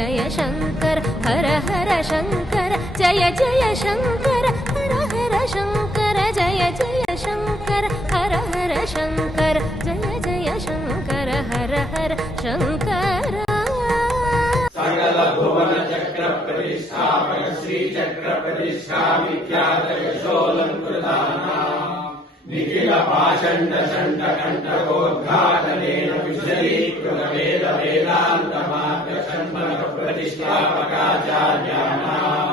जय शंकर हर हर शंकर जय जय शंकर हर हर शंकर जय जय शंकर हर हर शंकर जय जय शंकर हर हर शंकर सकल भुवन चक्र प्रतिष्ठापक श्री चक्र प्रतिष्ठा विख्यात यशोलंकृतानां निखिल पाषंड षंड कंटकोद्घाटनेन विशदीकृत वेद वेदांत मार्ग षण्मुख प्रतिष्ठापकाचार्याणां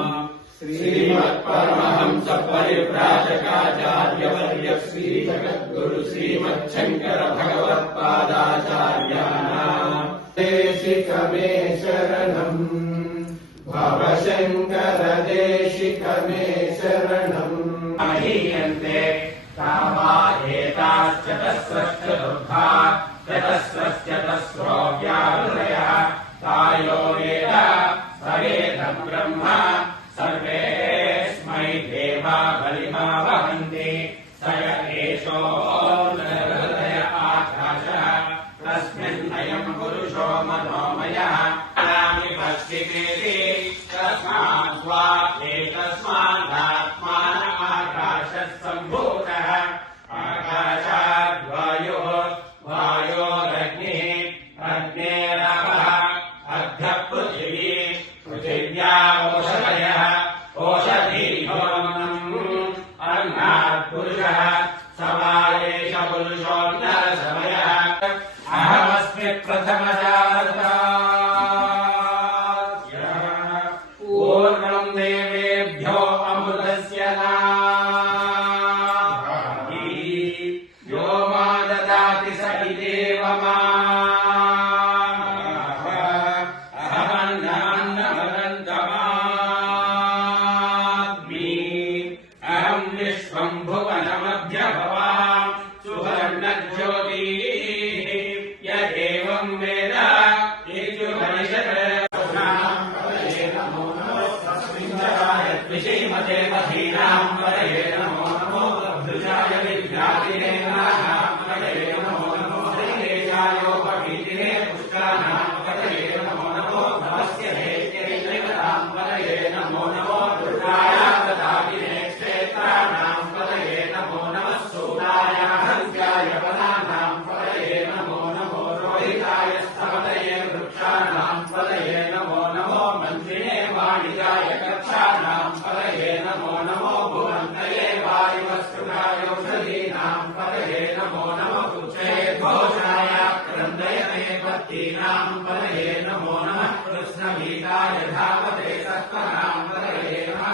श्रीमत्परमहंस परिव्राजकाचार्यवर्य श्री जगद्गुरु श्रीमच्छंकर भगवत्पादाचार्याणां देशिक मे शरणम् भवशंकर देशिक मे शरणम् महीयन्ते कामा एताश्चतस्रश्च दुःखा चतस्रश्चतस्रो व्याहृतयः कायो वेद स वेदं ब्रह्म सर्वेऽस्मै देवा बलिमा वहन्ति स य एषो नरहृदय आकाशः तस्मिन् अयं पुरुषो मनोमयः अनामि भस्तिमेति तस्मात् स्वा एतस्मादात्मान आकाशः सम्भूतः आकाशाद् वायुः वायोरग्निः अग्नेरपः अद्यः पृथिवी पृथिव्या ओषधयः ओषधीभवनम् अन्नात् पुरुषः स वा एष पुरुषो नरसमयः अहमस्मि प्रथमजातः पूर्णं देवेभ्यो अमृतस्य नाहि यो मा ददाति स इदेव मा अहमन्नान्नमनन्तमात्मि अहं विश्वं भुवनमध्यभवां सुवर्णज्योतिः यदेवं वेद विषीमते महीनां पदये नमो नमो भृजाय विद्याधिने नानां पदये नमो नमो हरिकेशायोपवीतिने पुष्टानां पदये नमो नमो नमस्य हेत्यैकतां पदये नमो नमो दुर्गाय प्रतापिने क्षेत्राणां पदये नमो नमः सूराय हंस्याय वनानां पदये नमो नमो रोहिताय स्तवतये वृक्षाणां पदये नमो नमो मन्त्रिणे वाणिजाय कक्षाणां पदये नमो नमो भुवन्तये वायुवस्त्रुताय औषधीनां पदये नमो नमो कुक्षे घोषाय क्रन्दयने पत्तीनां पदये नमो नमः कृष्णवीताय धावते सत्त्वनां पदये नमः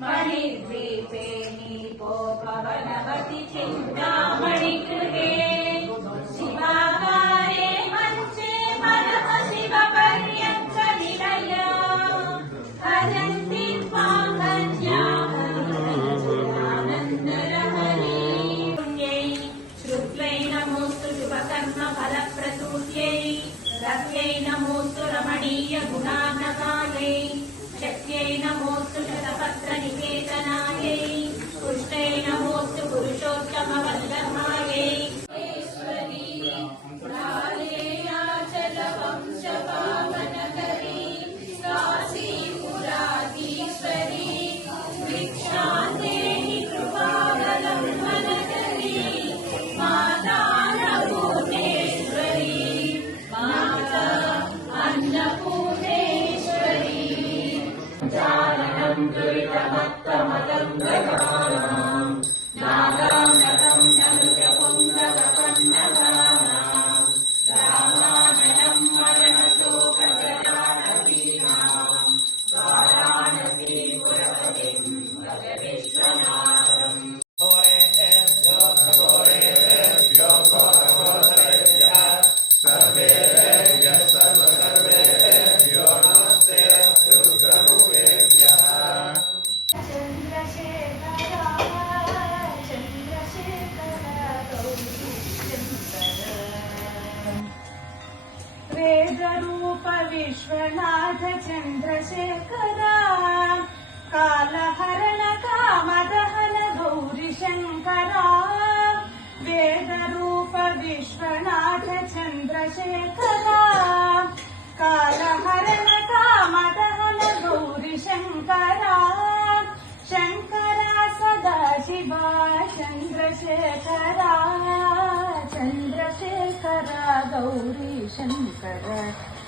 मणिद्वीपे नीपोपवनवति चिन्तामणिगृहे शिवाकारे मञ्चे मनः शिवपर्यच्च निलया भजन्ति त्वां कन्यानन्दरहरी पुण्यै श्रुत्यै नमोऽस्तु शुभकर्मफलप्रसूत्यै रस्यै नमोऽस्तु रमणीयगुणार्णकायै शक्त्यै नमोऽस्तु शतपत्रनिकेतनायै पुष्टै नमोऽस्तु पुरुषोत्तमवल्लभायै राजेयाचलवंशपावनकरी काशीपुराधीश्वरी भिक्षान्देहि कृपावलम्बनकरी माता अन्नपूर्णेश्वरी माता अन्नपूर्णेश्वरी चारणं दुरितमत्तमलं गजानां नागां नतं नमृत पुङ्गवपन्नगानां रामाननं मरणशोक वेदरूप विश्वनाथ चन्द्रशेखरा कालहरण कामदहन गौरीशङ्करा वेदरूप विश्वनाथ चन्द्रशेखरा कालहरण कामदहन गौरीशङ्करा शङ्करा सदाशिवा चन्द्रशेखरा चन्द्रशेखरा गौरीशङ्करा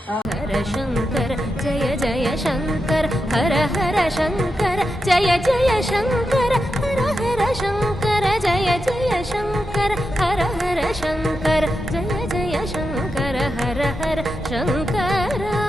हर शङ्कर जय जय शङ्कर हर हर शङ्कर जय जय शङ्कर हर हर शङ्कर जय जय शङ्कर हर हर शङ्कर जय जय शङ्कर हर हर शङ्कर